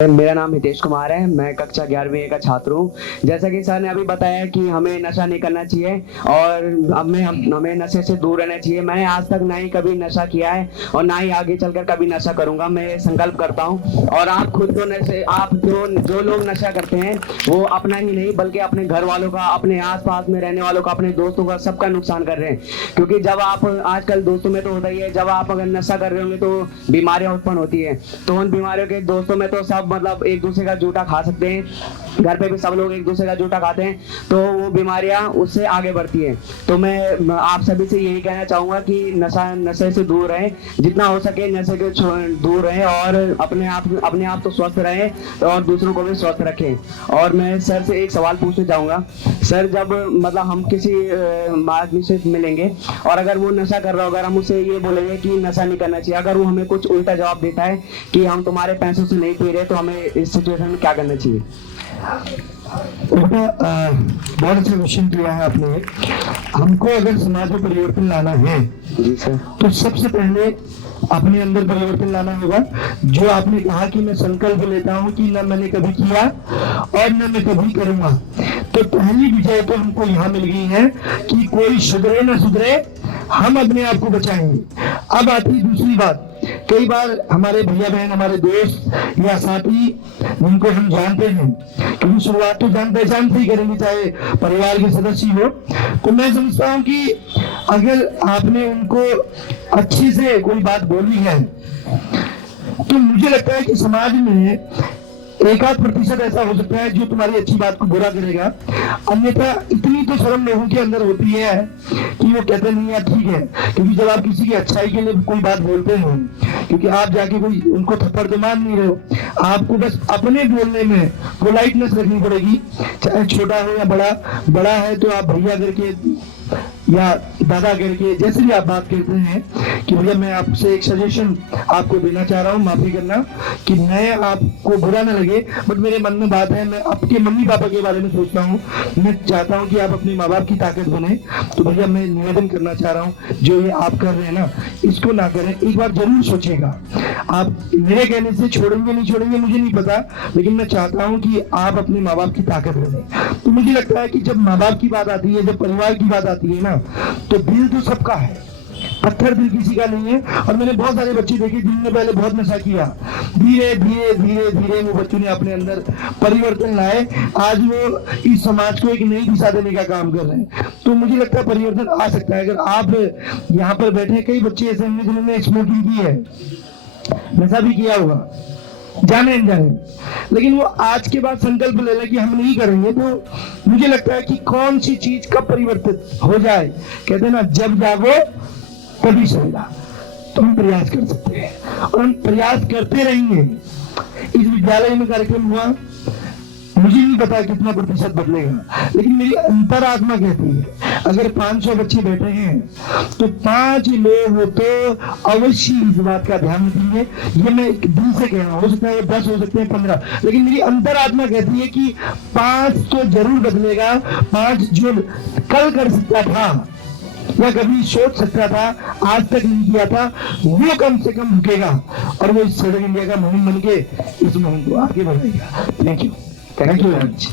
मेरा नाम हितेश कुमार है। मैं कक्षा 11वीं का छात्र हूँ। जैसा कि सर ने अभी बताया कि हमें नशा नहीं करना चाहिए और हमें नशे से दूर रहना चाहिए। मैंने आज तक ना ही कभी नशा किया है और ना ही आगे चलकर कभी नशा करूंगा। मैं ये संकल्प करता हूँ। और आप खुद तो नशे आप जो लोग नशा करते हैं वो अपना ही नहीं बल्कि अपने घर वालों का, अपने आसपास में रहने वालों का, अपने दोस्तों का, सबका नुकसान कर रहे हैं। क्योंकि जब आप आजकल दोस्तों में तो होता ही है, जब आप अगर नशा कर रहे होंगे तो बीमारियां उत्पन्न होती है। तो उन बीमारियों के दोस्तों में तो सब मतलब एक दूसरे का जूठा खा सकते हैं। घर पे भी सब लोग एक दूसरे का जूठा खाते हैं तो वो बीमारियां उससे आगे बढ़ती है। तो मैं आप सभी से यही कहना चाहूंगा कि नशे से दूर रहें, जितना हो सके नशे के दूर रहें और अपने आप तो स्वस्थ रहें और दूसरों को भी स्वस्थ रखें। और मैं सर से एक सवाल पूछना चाहूंगा। सर, जब मतलब हम किसी आदमी से मिलेंगे और अगर वो नशा कर रहा हो, अगर हम उसे ये बोलेंगे कि नशा नहीं करना चाहिए, अगर वो हमें कुछ उल्टा जवाब देता है कि हम तुम्हारे पैसों से नहीं पी रहे, तो हमें इस सिचुएशन में क्या करना चाहिए? बहुत अच्छा क्वेश्चन किया है आपने। हमको अगर समाज में परिवर्तन लाना है जी सर, तो सबसे पहले अपने अंदर परिवर्तन लाना होगा। जो आपने कहा कि मैं संकल्प लेता हूँ कि न मैंने कभी किया और न मैं कभी करूंगा, तो पहली विजय तो हमको यहाँ मिल गई है कि कोई सुधरे न सुधरे, हम अपने आप को बचाएंगे। अब आती दूसरी बात। कई बार हमारे भैया बहन, हमारे दोस्त या साथी जिनको हम जानते हैं, क्योंकि शुरुआत तो जान पहचान से ही करेंगे, चाहे परिवार के सदस्य हो, तो मैं समझता हूँ कि अगर आपने उनको अच्छे से कोई बात बोली है तो मुझे लगता है कि समाज में 1-8% ऐसा हो सकता है जो तुम्हारी अच्छी बात को बुरा करेगा। अन्यथा इतनी तो शर्म लोगों के अंदर होती है कि वो कहते नहीं है ठीक है, क्योंकि जब आप किसी की अच्छाई के लिए कोई बात बोलते हो, क्योंकि आप जाके कोई उनको थप्पड़ तो मार नहीं रहे हो, आपको बस अपने बोलने में पोलाइटनेस रखनी पड़ेगी, चाहे छोटा हो या बड़ा। बड़ा है तो आप भैया करके या दादा करके जैसे भी आप बात करते हैं कि भैया मैं आपसे एक सजेशन आपको देना चाह रहा हूँ, माफी करना कि मैं आपको बुरा ना लगे, बट मेरे मन में बात है, मैं आपके मम्मी पापा के बारे में सोचता हूँ, मैं चाहता हूँ कि आप अपने माँ बाप की ताकत बने, तो भैया मैं निवेदन करना चाह रहा हूँ जो ये आप कर रहे हैं ना, इसको ना करें। एक बार जरूर सोचेगा, आप मेरे कहने से छोड़ेंगे नहीं छोड़ेंगे मुझे नहीं पता, लेकिन मैं चाहता हूँ कि आप अपने माँ बाप की ताकत बने। तो मुझे लगता है कि जब माँ बाप की बात आती है, जब परिवार की बात आती है ना, तो दिल तो सबका है, पत्थर दिल किसी का नहीं है। और मैंने बहुत सारे बच्चे देखे जिनने पहले बहुत नशा किया, धीरे धीरे धीरे धीरे वो बच्चों ने अपने अंदर परिवर्तन लाए, आज वो इस समाज को एक नई दिशा देने का काम कर रहे हैं। तो मुझे लगता है परिवर्तन आ सकता है। अगर आप यहाँ पर बैठे, कई बच्चे ऐसे होंगे जिन्होंने स्मोकिंग की है, नशा भी किया होगा, जाने अनजाने, लेकिन वो आज के बाद संकल्प ले लें कि हम नहीं करेंगे, तो मुझे लगता है कि कौन सी चीज कब परिवर्तित हो जाए, कहते हैं ना जब जागो तभी सोएगा। तो हम प्रयास कर सकते हैं और हम प्रयास करते रहेंगे। इस विद्यालय में कार्यक्रम हुआ, मुझे नहीं पता कितना प्रतिशत बदलेगा, लेकिन मेरी अंतरात्मा कहती है अगर 500 बच्चे बैठे हैं तो 5 लोग तो अवश्य इस बात का ध्यान रखेंगे। ये मैं दिल से कह रहा हूँ, हो सकता है 10, हो सकते हैं 15, लेकिन मेरी अंतरात्मा कहती है कि 5 तो जरूर बदलेगा। 5 जो कल कर सकता था या कभी सोच सकता था, आज तक नहीं किया था, वो कम से कम रुकेगा और वो इस सड़क इंडिया का मुहिम बन के इस मुहिम को आगे बढ़ाएगा। Thank you very much.